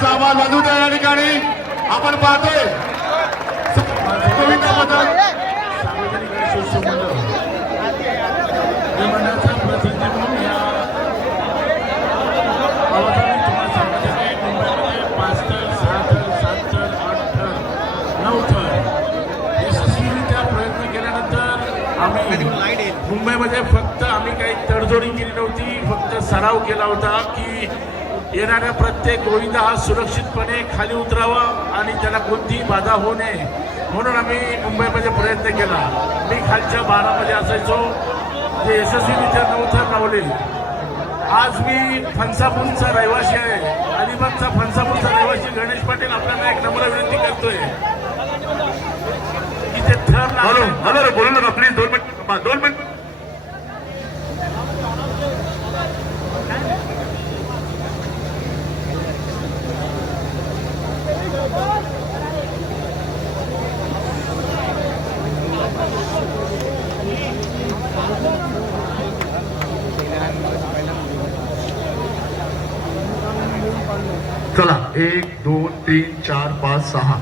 टाळ्यांचा आवाज वाजू द्या या ठिकाणी. आपण पाहतोय. गोविंदा पथक सार्वजनिक गणेश उत्सव मंडळ या मंडळाचा प्रतिनिधी म्हणून या आवाजाने तुम्हाला सांगत आहे मुंबईमध्ये पाच थर सहा थर सात थर आठ थर नऊ थर यशस्वीरित्या प्रयत्न केल्यानंतर आम्ही मुंबईमध्ये फक्त आम्ही काही तडजोडी केली नव्हती फक्त सराव केला होता की येणाऱ्या प्रत्येक गोविंदा हा सुरक्षितपणे खाली उतरावा आणि त्याला कोणतीही बाधा होऊ नये म्हणून आम्ही मुंबईमध्ये प्रयत्न केला. मी खालच्या बारामध्ये असायचो. जे यशस्वीरित्या नवथर लावले आज मी फणसापूरचा रहिवासी आहे. अलिबागचा फणसापूरचा रहिवासी गणेश पाटील आपल्याला एक नम्र विनंती करतोय. इथे थर हॅलो बोलू नका प्लीज दोन मिनिट दोन मिनिट. चला। एक दोन तीन चार पाच सहा।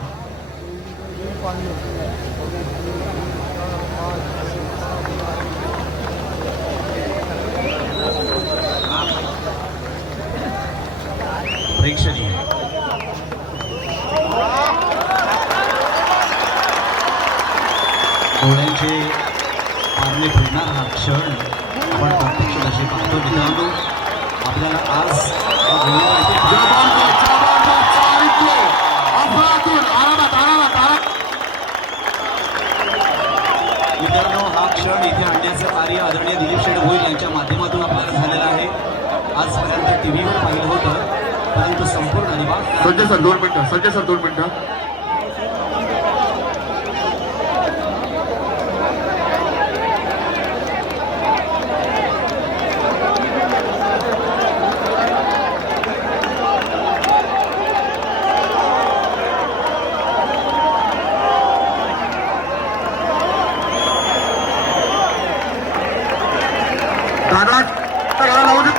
प्रेक्षणीय। क्षण आपण पाहतो मित्रांनो आपल्याला आज शिक्षण इथे आणण्याचं कार्य आदरणीय दिलीप शेठ भोईर यांच्या माध्यमातून आपल्याला झालेलं आहे. आजपर्यंत टी व्हीवर पाहिलं होतं परंतु संपूर्ण अलिबाग संजय सर दोन मिनटं संजय सर दोन मिनटं. दादा तर हा लावू दे.